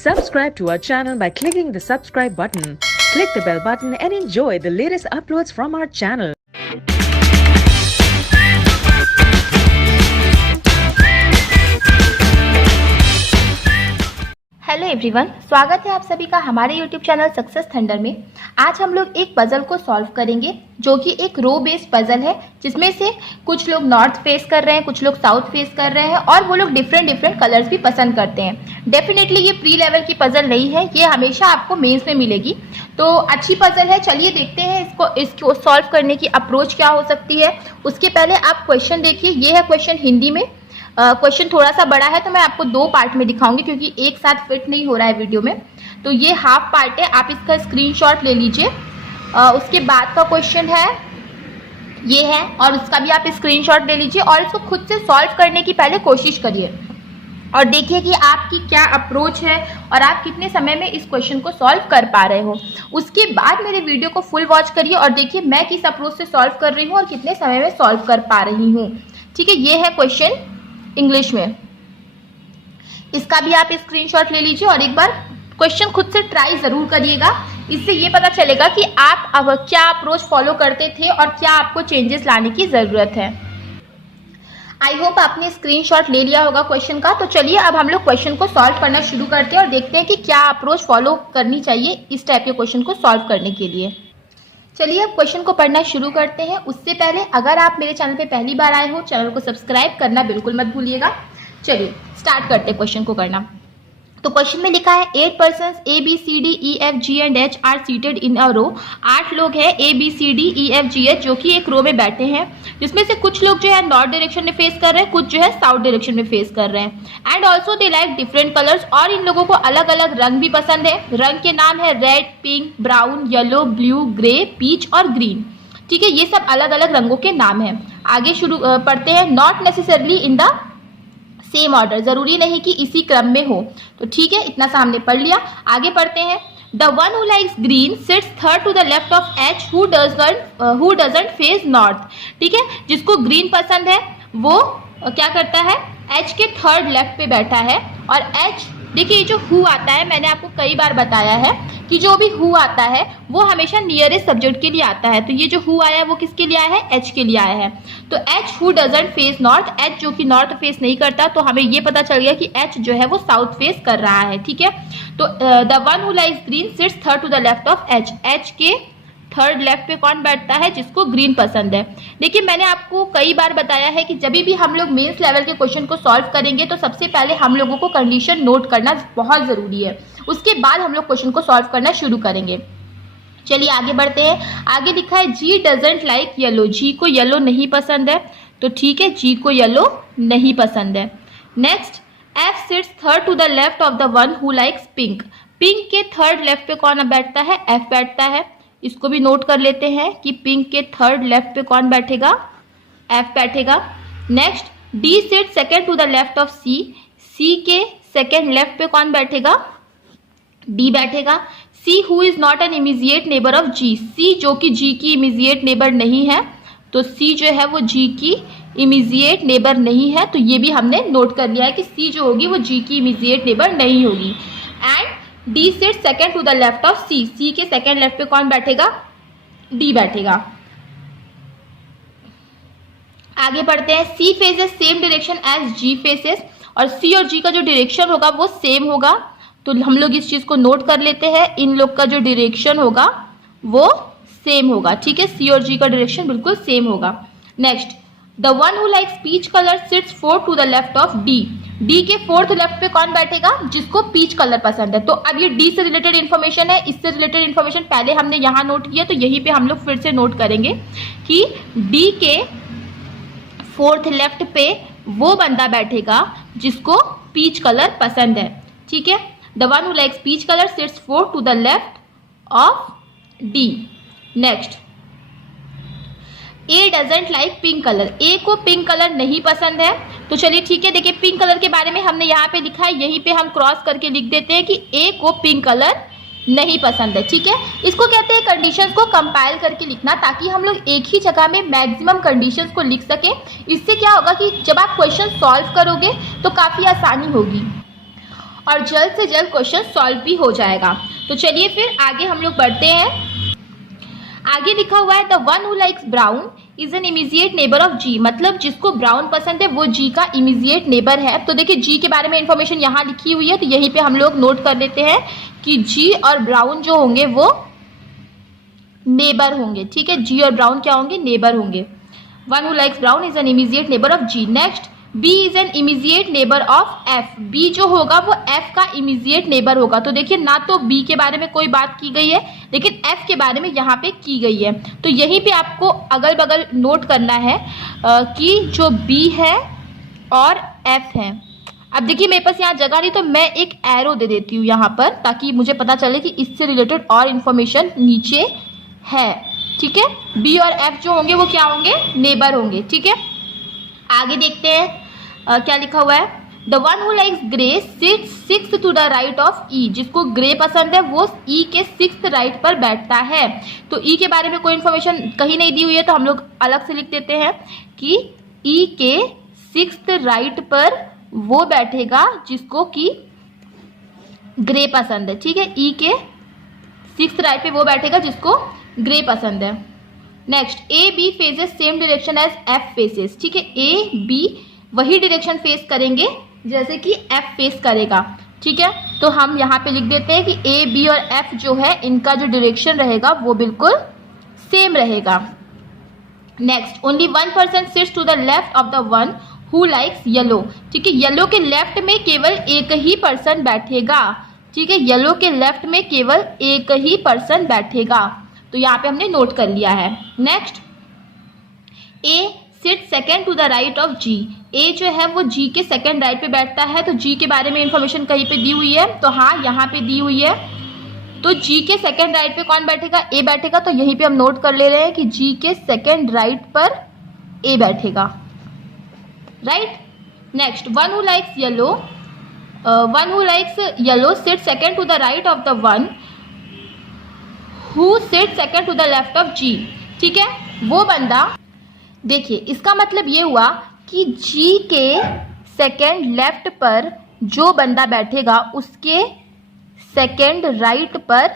Subscribe to our channel by clicking the subscribe button. Click the bell button and enjoy the latest uploads from our channel. Hello everyone, स्वागत है आप सभी का हमारे YouTube channel success thunder में। आज हम लोग एक पजल को सॉल्व करेंगे जो कि एक रो बेस्ड पजल है, जिसमें से कुछ लोग नॉर्थ फेस कर रहे हैं, कुछ लोग साउथ फेस कर रहे हैं और वो लोग डिफरेंट कलर्स भी पसंद करते हैं। डेफिनेटली ये प्री लेवल की पजल नहीं है, ये हमेशा आपको मेंस में मिलेगी। तो अच्छी पजल है, चलिए देखते हैं इसको सॉल्व करने की अप्रोच क्या हो सकती है। उसके पहले आप क्वेश्चन देखिए, ये है क्वेश्चन हिंदी में। क्वेश्चन थोड़ा सा बड़ा है तो मैं आपको दो पार्ट में दिखाऊंगी क्योंकि एक साथ फिट नहीं हो रहा है वीडियो में। तो ये हाफ पार्ट है, आप इसका स्क्रीनशॉट ले लीजिए। उसके बाद का क्वेश्चन है ये है और उसका भी आप स्क्रीनशॉट ले लीजिए और इसको खुद से सॉल्व करने की पहले कोशिश करिए और देखिए कि आपकी क्या अप्रोच है और आप कितने समय में इस क्वेश्चन को सॉल्व कर पा रहे हो। उसके बाद मेरे वीडियो को फुल वॉच करिए और देखिए मैं किस अप्रोच से सॉल्व कर रही हूँ और कितने समय में सॉल्व कर पा रही हूँ। ठीक है, ये है क्वेश्चन इंग्लिश में। इसका भी आप स्क्रीनशॉट ले लीजिए और एक बार क्वेश्चन खुद से ट्राई जरूर करिएगा। इससे ये पता चलेगा कि आप अब क्या अप्रोच फॉलो करते थे और क्या आपको चेंजेस लाने की जरूरत है। आई होप आपने स्क्रीनशॉट ले लिया होगा क्वेश्चन का। तो चलिए अब हम लोग क्वेश्चन को सॉल्व करना शुरू करते हैं और देखते हैं कि क्या अप्रोच फॉलो करनी चाहिए इस टाइप के क्वेश्चन को सॉल्व करने के लिए। चलिए अब क्वेश्चन को पढ़ना शुरू करते हैं। उससे पहले अगर आप मेरे चैनल पे पहली बार आए हो, चैनल को सब्सक्राइब करना बिल्कुल मत भूलिएगा। चलिए स्टार्ट करते हैं क्वेश्चन को करना। तो क्वेश्चन में लिखा है 8 persons A B C D E F G and H are seated in a row। 8 लोग हैं A B C D E F G H जो कि एक रो में बैठे हैं, जिसमें से कुछ लोग जो है नॉर्थ डायरेक्शन में फेस कर रहे हैं, कुछ जो है साउथ डायरेक्शन में फेस कर रहे हैं। And also they like different colours, और इन लोगों को अलग अलग रंग भी पसंद है। रंग के नाम है red, pink, brown, yellow, blue, grey, peach और ग्रीन। ठीक है, ये सब अलग अलग रंगों के नाम है। आगे शुरू पढ़ते हैं। Not necessarily in the same order, जरूरी नहीं कि इसी क्रम में हो। तो ठीक है, इतना सा हमने पढ़ लिया। आगे पढ़ते हैं। The one who likes green sits third to the left of H who doesn't face north. ठीक है, जिसको ग्रीन पसंद है वो क्या करता है, एच के थर्ड लेफ्ट पे बैठा है। और एच देखिए, जो हु आता है, मैंने आपको कई बार बताया है कि जो भी हु आता है वो हमेशा नियरेस्ट सब्जेक्ट के लिए आता है। तो ये जो हु आया है वो किसके लिए आया है, एच के लिए आया है। तो H who doesn't face north, H जो कि नॉर्थ फेस नहीं करता, तो हमें ये पता चल गया कि एच जो है वो साउथ फेस कर रहा है। ठीक है, तो the one who likes green sits third to the left of H. H के थर्ड लेफ्ट पे कौन बैठता है, जिसको ग्रीन पसंद है। देखिए, मैंने आपको कई बार बताया है कि जब भी हम लोग मेंस लेवल के क्वेश्चन को सॉल्व करेंगे तो सबसे पहले हम लोगों को कंडीशन नोट करना बहुत जरूरी है। उसके बाद हम लोग क्वेश्चन को सॉल्व करना शुरू करेंगे। चलिए आगे बढ़ते हैं। आगे लिखा है जी डजंट लाइक येलो। जी को येलो नहीं पसंद है, तो ठीक है, जी को येलो नहीं पसंद है। Next, F sits third to the left of the one who likes pink. Pink के थर्ड लेफ्ट पे कौन बैठता है, एफ बैठता है। इसको भी नोट कर लेते हैं कि पिंक के थर्ड लेफ्ट पे कौन बैठेगा, एफ बैठेगा। Next, D sit second to the left of C. C के सेकेंड लेफ्ट पे कौन बैठेगा, डी बैठेगा। C who is not an immediate neighbour of G. C जो कि जी की इमीजिएट नेबर नहीं है, तो सी जो है वो जी की इमीजिएट नेबर नहीं है। तो ये भी हमने नोट कर लिया है कि सी जो होगी वो जी की इमीजिएट नेबर नहीं होगी। And D sit second to the left of C. C के सेकेंड लेफ्ट पे कौन बैठेगा, डी बैठेगा। आगे बढ़ते हैं। सी फेसेस सेम डायरेक्शन एज जी फेसेस, और सी और जी का जो डायरेक्शन होगा वो सेम होगा। तो हम लोग इस चीज को नोट कर लेते हैं, इन लोग का जो डायरेक्शन होगा वो सेम होगा। ठीक है, सी और जी का डायरेक्शन बिल्कुल सेम होगा। Next, the one who likes peach colour sits fourth to the left of D. D के फोर्थ लेफ्ट पे कौन बैठेगा, जिसको पीच कलर पसंद है। तो अब ये डी से रिलेटेड इन्फॉर्मेशन है, इससे रिलेटेड इन्फॉर्मेशन पहले हमने यहाँ नोट किया, तो यहीं पे हम लोग फिर से नोट करेंगे कि डी के फोर्थ लेफ्ट पे वो बंदा बैठेगा जिसको पीच कलर पसंद है। ठीक है, the one who likes peach colour sits fourth to the left of D. Next, A doesn't like pink colour. A को पिंक कलर नहीं पसंद है। तो चलिए ठीक है, देखिए पिंक कलर के बारे में हमने यहाँ पे लिखा है, यहीं पे हम क्रॉस करके लिख देते हैं कि ए को पिंक कलर नहीं पसंद है। ठीक है, इसको कहते हैं कंडीशंस को कंपाइल करके लिखना, ताकि हम लोग एक ही जगह में मैक्सिमम कंडीशंस को लिख सके। इससे क्या होगा कि जब आप क्वेश्चन सॉल्व करोगे तो काफ़ी आसानी होगी। और जल्द से जल्द क्वेश्चन सॉल्व भी हो जाएगा। तो चलिए फिर आगे हम लोग बढ़ते हैं। आगे लिखा हुआ है the one who likes brown is an immediate neighbour of G, मतलब जिसको ब्राउन पसंद है वो जी का इमीडिएट नेबर है। तो देखिए जी के बारे में इंफॉर्मेशन यहाँ लिखी हुई है, तो यहीं पे हम लोग नोट कर लेते हैं कि जी और ब्राउन जो होंगे वो नेबर होंगे। ठीक है, जी और ब्राउन क्या होंगे? नेबर होंगे। One who likes brown is an immediate neighbour of G. Next, B is an immediate neighbour of F. B जो होगा वो एफ का इमीडिएट नेबर होगा। तो देखिए ना तो बी के बारे में कोई बात की गई है, लेकिन एफ के बारे में यहाँ पे की गई है। तो यहीं पे आपको अगल बगल नोट करना है कि जो बी है और एफ है। अब देखिए मेरे पास यहाँ जगह नहीं, तो मैं एक एरो दे देती हूँ यहाँ पर, ताकि मुझे पता चले कि इससे रिलेटेड और इन्फॉर्मेशन नीचे है। ठीक है, बी और एफ जो होंगे वो क्या होंगे? नेबर होंगे। ठीक है, आगे देखते हैं क्या लिखा हुआ है। The one who likes grey sits sixth to the right of E. जिसको ग्रे पसंद है वो ई के सिक्स्थ राइट पर बैठता है। तो ई के बारे में कोई इन्फॉर्मेशन कहीं नहीं दी हुई है, तो हम लोग अलग से लिख देते हैं कि ई के सिक्स्थ राइट पर वो बैठेगा जिसको कि ग्रे पसंद है। ठीक है, ई के सिक्स्थ राइट पे वो बैठेगा जिसको ग्रे पसंद है। Next, A B faces same direction as F faces. ठीक है, ए बी वही डायरेक्शन फेस करेंगे जैसे कि एफ फेस करेगा। ठीक है, तो हम यहाँ पे लिख देते हैं कि ए बी और एफ जो है इनका जो डायरेक्शन रहेगा वो बिल्कुल सेम रहेगा। Next, only one person sits to the left of the one who likes yellow. ठीक है, येलो के लेफ्ट में केवल एक ही पर्सन बैठेगा। ठीक है, येलो के लेफ्ट में केवल एक ही पर्सन बैठेगा। तो यहाँ पे हमने नोट कर लिया है। Next, A sit second to the right of G. A जो है वो जी के सेकेंड राइट पे बैठता है। तो जी के बारे में इंफॉर्मेशन कहीं पे दी हुई है? तो हाँ, यहाँ पे दी हुई है। तो जी के सेकेंड राइट पे कौन बैठेगा? ए बैठेगा। तो यहीं पे हम नोट कर ले रहे हैं कि जी के सेकेंड राइट पर ए बैठेगा। Right. Next, one who likes yellow sit second to the right of the one who sit second to the left of G. ठीक है, वो बंदा, देखिए इसका मतलब ये हुआ कि जी के सेकेंड लेफ्ट पर जो बंदा बैठेगा उसके सेकेंड राइट पर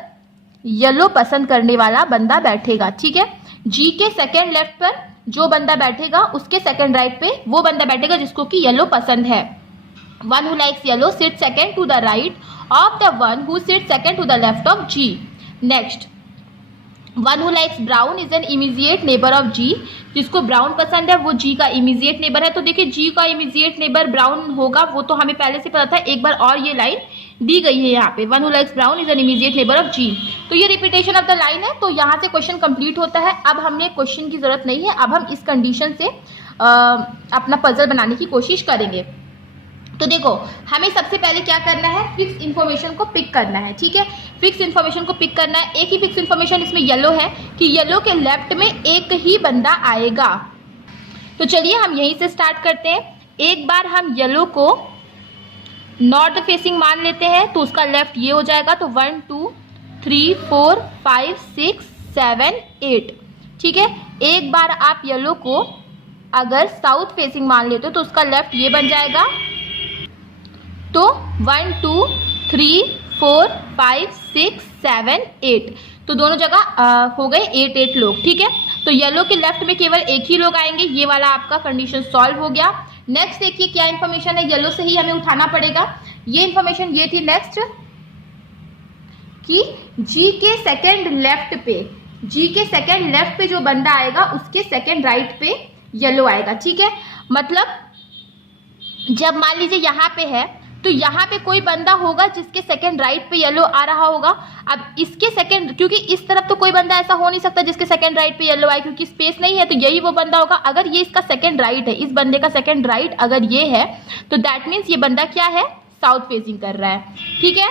येलो पसंद करने वाला बंदा बैठेगा। ठीक है, जी के सेकेंड लेफ्ट पर जो बंदा बैठेगा उसके सेकेंड राइट पे वो बंदा बैठेगा जिसको कि येलो पसंद है। One who likes yellow sit second to the right of the one who sit second to the left of G. Next, one who likes brown is an immediate neighbour of G. जिसको brown पसंद है वो जी का immediate neighbour है। तो देखिए जी का immediate neighbour brown होगा, वो तो हमें पहले से पता था। एक बार और ये लाइन दी गई है यहाँ पे, one who likes brown is an immediate neighbour of G. तो ये रिपीटेशन ऑफ द लाइन है। तो यहाँ से क्वेश्चन कंप्लीट होता है। अब हमने क्वेश्चन की जरूरत नहीं है, अब हम इस कंडीशन से अपना पजल बनाने की कोशिश करेंगे। तो देखो हमें सबसे पहले क्या करना है? फिक्स इन्फॉर्मेशन को पिक करना है। ठीक है, फिक्स इन्फॉर्मेशन को पिक करना है। एक ही फिक्स इन्फॉर्मेशन इसमें येलो है कि येलो के लेफ्ट में एक ही बंदा आएगा। तो चलिए हम यहीं से स्टार्ट करते हैं। एक बार हम येलो को नॉर्थ फेसिंग मान लेते हैं, तो उसका लेफ्ट ये हो जाएगा। तो 1 2 3 4 5 6 7 8। ठीक है, एक बार आप येलो को अगर साउथ फेसिंग मान लेते हो तो उसका लेफ्ट ये बन जाएगा। तो 1 2 3 4 5 6 7 8, तो दोनों जगह हो गए 8 8 लोग। ठीक है, तो येलो के लेफ्ट में केवल एक ही लोग आएंगे। ये वाला आपका कंडीशन सॉल्व हो गया। नेक्स्ट देखिए क्या इन्फॉर्मेशन है, येलो से ही हमें उठाना पड़ेगा। ये इन्फॉर्मेशन ये थी नेक्स्ट कि जी के सेकेंड लेफ्ट पे जो बंदा आएगा उसके सेकेंड राइट पे येलो आएगा। ठीक है, मतलब जब मान लीजिए यहाँ पे है तो यहाँ पे कोई बंदा होगा जिसके सेकंड राइट पे येलो आ रहा होगा। अब इसके सेकंड, क्योंकि इस तरफ तो कोई बंदा ऐसा हो नहीं सकता जिसके सेकंड राइट पे येलो आए, क्योंकि स्पेस नहीं है। तो यही वो बंदा होगा। अगर ये इसका सेकंड राइट है, इस बंदे का सेकंड राइट अगर ये है, तो दैट मीन्स ये बंदा क्या है? साउथ फेसिंग कर रहा है। ठीक है,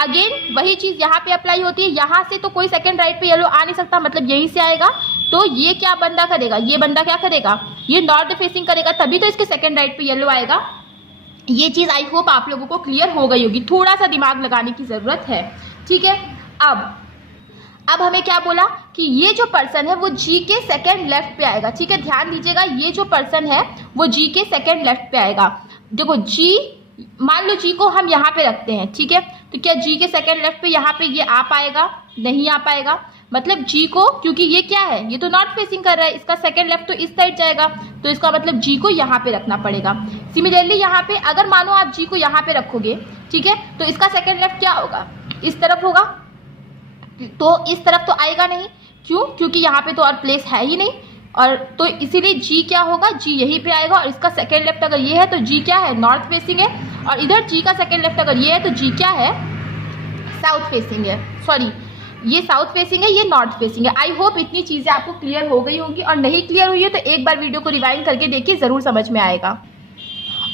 अगेन वही चीज यहाँ पे अप्लाई होती है। यहाँ से तो कोई सेकंड राइट पे येलो आ नहीं सकता, मतलब यहीं से आएगा। तो ये क्या बंदा करेगा? ये बंदा क्या करेगा? ये नॉर्थ फेसिंग करेगा, तभी तो इसके सेकंड राइट पे येलो आएगा। ये चीज आई होप आप लोगों को क्लियर हो गई होगी। थोड़ा सा दिमाग लगाने की जरूरत है। ठीक है, अब हमें क्या बोला कि ये जो पर्सन है वो जी के सेकंड लेफ्ट पे आएगा। ठीक है, ध्यान दीजिएगा, ये जो पर्सन है वो जी के सेकंड लेफ्ट पे आएगा। देखो जी मान लो जी को हम यहाँ पे रखते हैं, ठीक है, तो क्या जी के सेकंड लेफ्ट पे यहाँ पे ये आ पाएगा? नहीं आ पाएगा। मतलब जी को, क्योंकि ये क्या है, ये तो नॉर्थ फेसिंग कर रहा है, इसका सेकंड लेफ्ट तो इस साइड जाएगा, तो इसका मतलब जी को यहाँ पे रखना पड़ेगा। सिमिलरली यहाँ पे अगर मानो आप जी को यहाँ पे रखोगे, ठीक है, तो इसका सेकंड लेफ्ट क्या होगा? इस तरफ होगा, तो इस तरफ तो आएगा नहीं। क्यों? क्योंकि यहाँ पे तो और प्लेस है ही नहीं, और तो इसीलिए जी क्या होगा? जी यहीं पे आएगा, और इसका सेकंड लेफ्ट अगर ये है तो जी क्या है? नॉर्थ फेसिंग है, और इधर जी का सेकंड लेफ्ट अगर ये है तो जी क्या है? साउथ फेसिंग है। सॉरी, ये साउथ फेसिंग है, ये नॉर्थ फेसिंग है। आई होप इतनी चीजें आपको क्लियर हो गई होंगी, और नहीं क्लियर हुई है तो एक बार वीडियो को रिवाइंड करके देखिए, जरूर समझ में आएगा।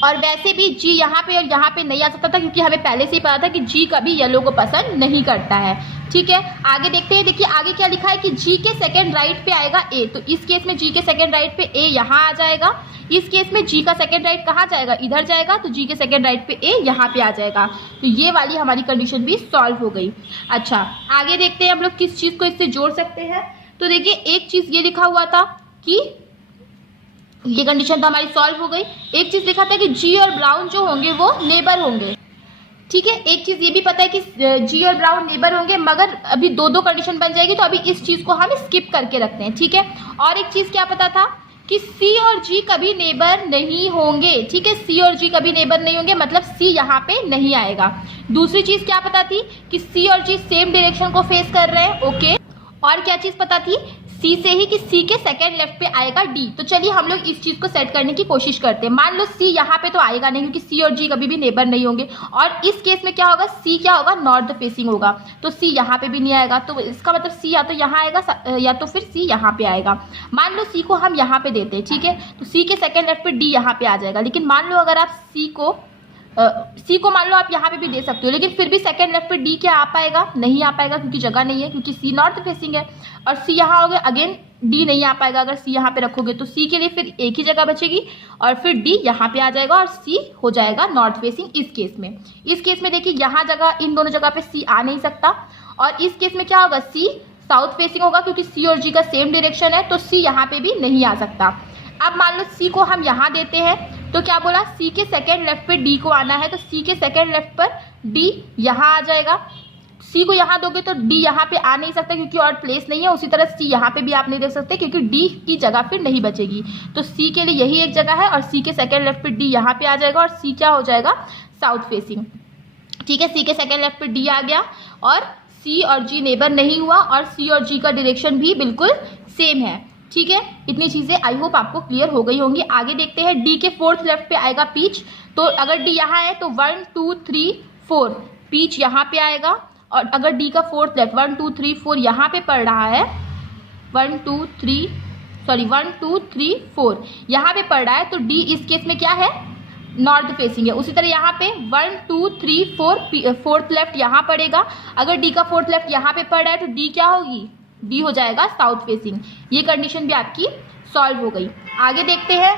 और वैसे भी जी यहाँ पे और यहाँ पे नहीं आ सकता था, क्योंकि हमें पहले से ही पता था कि जी कभी येलो को पसंद नहीं करता है। ठीक है, आगे देखते हैं। देखिए आगे क्या लिखा है कि जी के सेकंड राइट पे आएगा ए, तो इस केस में जी के सेकंड राइट पे ए यहाँ आ जाएगा। इस केस में जी का सेकंड राइट कहाँ जाएगा? इधर जाएगा, तो जी के सेकंड राइट पे ए यहाँ पे आ जाएगा। तो ये वाली हमारी कंडीशन भी सॉल्व हो गई। अच्छा, आगे देखते हैं हम लोग किस चीज को इससे जोड़ सकते हैं। तो देखिए एक चीज ये लिखा हुआ था कि ये कंडीशन तो हमारी सॉल्व हो गई। एक चीज लिखा था कि जी और ब्राउन जो होंगे वो नेबर होंगे। ठीक है, एक चीज ये भी पता है कि जी और ब्राउन नेबर होंगे, मगर अभी दो दो कंडीशन बन जाएगी, तो अभी इस चीज को हम स्किप करके रखते हैं। ठीक है, और एक चीज क्या पता था कि सी और जी कभी नेबर नहीं होंगे। ठीक है, सी और जी कभी नेबर नहीं होंगे, मतलब सी यहाँ पे नहीं आएगा। दूसरी चीज क्या पता थी कि सी और जी सेम डायरेक्शन को फेस कर रहे हैं। ओके, और क्या चीज पता थी? सी से ही कि सी के सेकंड लेफ्ट पे आएगा डी। तो चलिए हम लोग इस चीज को सेट करने की कोशिश करते हैं। मान लो सी यहाँ पे तो आएगा नहीं, क्योंकि सी और जी कभी भी नेबर नहीं होंगे, और इस केस में क्या होगा? सी क्या होगा? नॉर्थ फेसिंग होगा, तो सी यहाँ पे भी नहीं आएगा। तो इसका मतलब सी या तो यहाँ आएगा या तो फिर सी यहाँ पे आएगा। मान लो सी को हम यहाँ पे देते हैं, ठीक है, तो सी के सेकंड लेफ्ट पे डी यहाँ पे आ जाएगा। लेकिन मान लो अगर आप सी को मान लो आप यहाँ पे भी दे सकते हो, लेकिन फिर भी सेकंड लेफ्ट पे डी क्या आ पाएगा? नहीं आ पाएगा, क्योंकि जगह नहीं है, क्योंकि सी नॉर्थ फेसिंग है। और सी यहाँ हो गया, अगेन डी नहीं आ पाएगा। अगर सी यहाँ पे रखोगे तो सी के लिए फिर एक ही जगह बचेगी, और फिर डी यहाँ पे आ जाएगा, और सी हो जाएगा नॉर्थ फेसिंग। इस केस में देखिए यहाँ जगह, इन दोनों जगह पे सी आ नहीं सकता, और इस केस में क्या होगा? सी साउथ फेसिंग होगा, क्योंकि सी और जी का सेम डायरेक्शन है, तो सी यहाँ पे भी नहीं आ सकता। अब मान लो सी को हम यहाँ देते हैं, तो क्या बोला? सी के सेकंड लेफ्ट पे डी को आना है, तो सी के सेकंड लेफ्ट पर डी यहाँ आ जाएगा। सी को यहाँ दोगे तो डी यहाँ पे आ नहीं सकता, क्योंकि और प्लेस नहीं है। उसी तरह सी यहाँ पे भी आप नहीं देख सकते, क्योंकि डी की जगह फिर नहीं बचेगी। तो सी के लिए यही एक जगह है, और सी के सेकंड लेफ्ट पे डी यहाँ पे आ जाएगा, और सी क्या हो जाएगा? South facing. ठीक है, सी के सेकंड लेफ्ट पे डी आ गया, और सी और जी नेबर नहीं हुआ, और सी और जी का डायरेक्शन भी बिल्कुल सेम है। ठीक है, इतनी चीजें आई होप आपको क्लियर हो गई होंगी। आगे देखते हैं। डी के फोर्थ लेफ्ट पे आएगा पीच, तो अगर डी यहाँ है तो 1 2 3 4 पीच यहाँ पे आएगा, और अगर डी का फोर्थ लेफ्ट 1 2 3 4 यहाँ पे पड़ रहा है, 1 2 3 4 यहाँ पे पड़ रहा है, तो डी इस केस में क्या है? नॉर्थ फेसिंग है। उसी तरह यहाँ पे 1 2 3 4 फोर्थ लेफ्ट यहाँ पड़ेगा। अगर डी का फोर्थ लेफ्ट यहाँ पे पड़ रहा है तो डी क्या होगी? डी हो जाएगा साउथ फेसिंग। ये कंडीशन भी आपकी सॉल्व हो गई। आगे देखते हैं।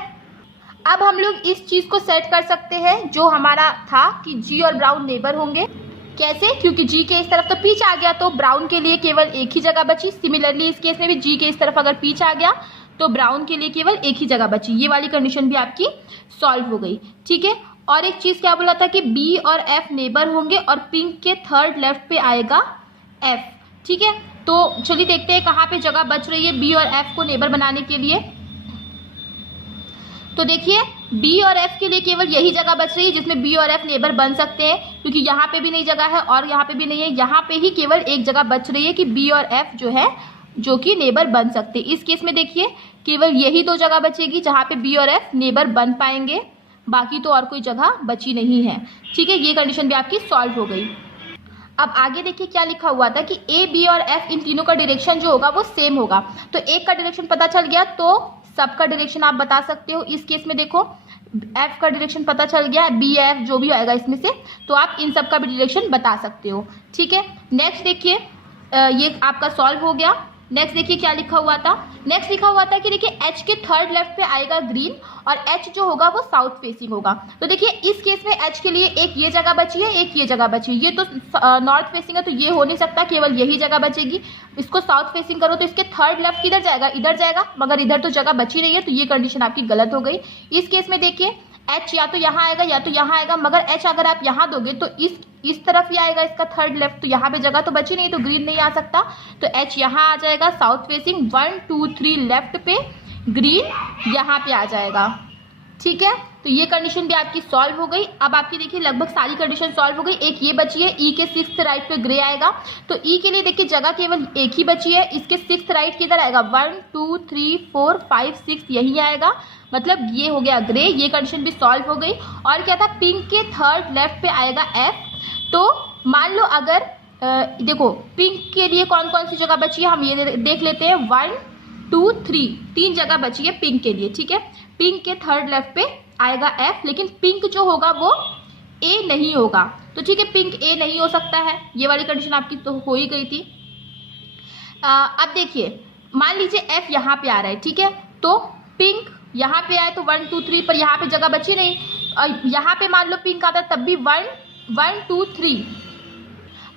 अब हम लोग इस चीज को सेट कर सकते हैं जो हमारा था कि जी और ब्राउन नेबर होंगे। कैसे? क्योंकि जी के इस तरफ तो पीच आ गया, तो ब्राउन के लिए केवल एक ही जगह बची। सिमिलरली इस केस में भी जी के इस तरफ अगर पीच आ गया तो ब्राउन के लिए केवल एक ही जगह बची। ये वाली कंडीशन भी आपकी सॉल्व हो गई। ठीक है, और एक चीज क्या बोला था कि बी और एफ नेबर होंगे, और पिंक के थर्ड लेफ्ट पे आएगा एफ। ठीक है, तो चलिए देखते हैं कहाँ पे जगह बच रही है बी और एफ को नेबर बनाने के लिए। तो देखिए बी और एफ के लिए केवल यही जगह बच रही है जिसमें बी और एफ नेबर बन सकते हैं, क्योंकि यहाँ पे भी नहीं जगह है और यहाँ पे भी नहीं है। यहाँ पे ही केवल एक जगह बच रही है कि बी और एफ जो है जो कि नेबर बन सकते। इस केस में देखिए केवल यही दो जगह बचेगी जहाँ पे बी और एफ नेबर बन पाएंगे, बाकी तो और कोई जगह बची नहीं है। ठीक है, ये कंडीशन भी आपकी सॉल्व हो गई। अब आगे देखिए क्या लिखा हुआ था कि ए बी और एफ इन तीनों का डायरेक्शन जो होगा वो सेम होगा। तो एक का डायरेक्शन पता चल गया तो सबका डायरेक्शन आप बता सकते हो। इस केस में देखो एफ का डायरेक्शन पता चल गया, बी एफ जो भी आएगा इसमें से, तो आप इन सब का भी डायरेक्शन बता सकते हो। ठीक है, नेक्स्ट देखिए ये आपका सॉल्व हो गया। नेक्स्ट देखिए क्या लिखा हुआ था। नेक्स्ट लिखा हुआ था कि देखिए एच के थर्ड लेफ्ट पे आएगा ग्रीन, और एच जो होगा वो साउथ फेसिंग होगा। तो देखिए इस केस में एच के लिए एक ये जगह बची है, एक ये जगह बची है। ये तो नॉर्थ फेसिंग है तो ये हो नहीं सकता, केवल यही जगह बचेगी। इसको साउथ फेसिंग करो तो इसके थर्ड लेफ्ट किधर जाएगा? इधर जाएगा, मगर इधर तो जगह बची नहीं है, तो ये कंडीशन आपकी गलत हो गई। इस केस में देखिए एच या तो यहाँ आएगा या तो यहाँ आएगा, मगर एच अगर आप यहाँ दोगे तो इस तरफ ही आएगा इसका थर्ड लेफ्ट, तो यहाँ पे जगह तो बची नहीं, तो ग्रीन नहीं आ सकता, तो एच यहाँ आ जाएगा साउथ फेसिंग 1 2 3 लेफ्ट पे, ग्रीन यहाँ पे आ जाएगा। ठीक है, तो ये कंडीशन भी आपकी सॉल्व हो गई। अब आपकी देखिए लगभग सारी कंडीशन सॉल्व हो गई। एक ये बची है, ई के 6th राइट पे ग्रे आएगा, तो ई के लिए देखिए जगह केवल एक ही बची है, इसके 6th राइट किधर आएगा, 1 2 3 4 5 6 यही आएगा, मतलब ये हो गया ग्रे, ये कंडीशन भी सॉल्व हो गई। और क्या था, पिंक के थर्ड लेफ्ट पे आएगा एफ। तो मान लो अगर देखो पिंक के लिए कौन कौन सी जगह बची है हम ये देख लेते हैं, 1 2 3 तीन जगह बची है पिंक के लिए। ठीक है, पिंक के थर्ड लेफ्ट पे आएगा एफ, लेकिन पिंक जो होगा वो ए नहीं होगा, तो ठीक है पिंक ए नहीं हो सकता है, ये वाली कंडीशन आपकी तो हो ही गई थी। अब देखिए मान लीजिए एफ यहाँ पे आ रहा है, ठीक है, तो पिंक यहाँ पे आए तो 1 2 3 पर यहाँ पे जगह बची नहीं, और यहाँ पे मान लो पिंक आता है तब भी 1 1 2 3,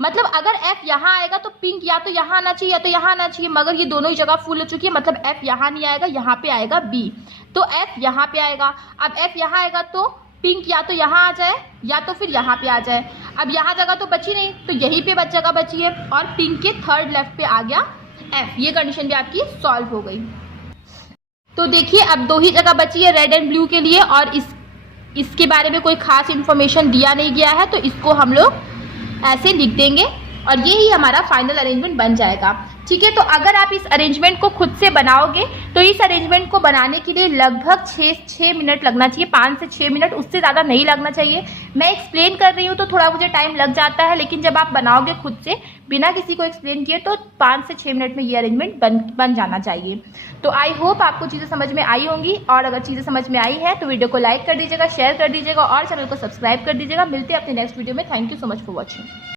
मतलब अगर एफ यहाँ आएगा तो पिंक या तो यहाँ आना चाहिए या तो यहाँ आना चाहिए, मगर ये दोनों ही जगह फुल हो चुकी है, मतलब एफ यहाँ नहीं आएगा, यहाँ पे आएगा बी, तो एफ यहाँ पे आएगा। अब एफ यहाँ आएगा तो पिंक या तो यहाँ आ जाए या तो फिर यहाँ पे आ जाए, अब यहाँ जगह तो बची नहीं, तो यहीं पे जगह बची है और पिंक के थर्ड लेफ्ट पे आ गया एफ, ये कंडीशन भी आपकी सॉल्व हो गई। तो देखिए अब दो ही जगह बची है रेड एंड ब्लू के लिए, और इसके बारे में कोई खास इंफॉर्मेशन दिया नहीं गया है, तो इसको हम लोग ऐसे लिख देंगे और ये ही हमारा फाइनल अरेंजमेंट बन जाएगा। ठीक है, तो अगर आप इस अरेंजमेंट को खुद से बनाओगे तो इस अरेंजमेंट को बनाने के लिए लगभग 6 मिनट लगना चाहिए, 5 से 6 मिनट, उससे ज़्यादा नहीं लगना चाहिए। मैं एक्सप्लेन कर रही हूँ तो थोड़ा मुझे टाइम लग जाता है, लेकिन जब आप बनाओगे खुद से बिना किसी को एक्सप्लेन किए तो 5 से 6 मिनट में ये अरेंजमेंट बन जाना चाहिए। तो आई होप आपको चीज़ें समझ में आई होंगी, और अगर चीज़ें समझ में आई है तो वीडियो को लाइक कर दीजिएगा, शेयर कर दीजिएगा और चैनल को सब्सक्राइब कर दीजिएगा। मिलते हैं अपने नेक्स्ट वीडियो में। Thank you so much for watching.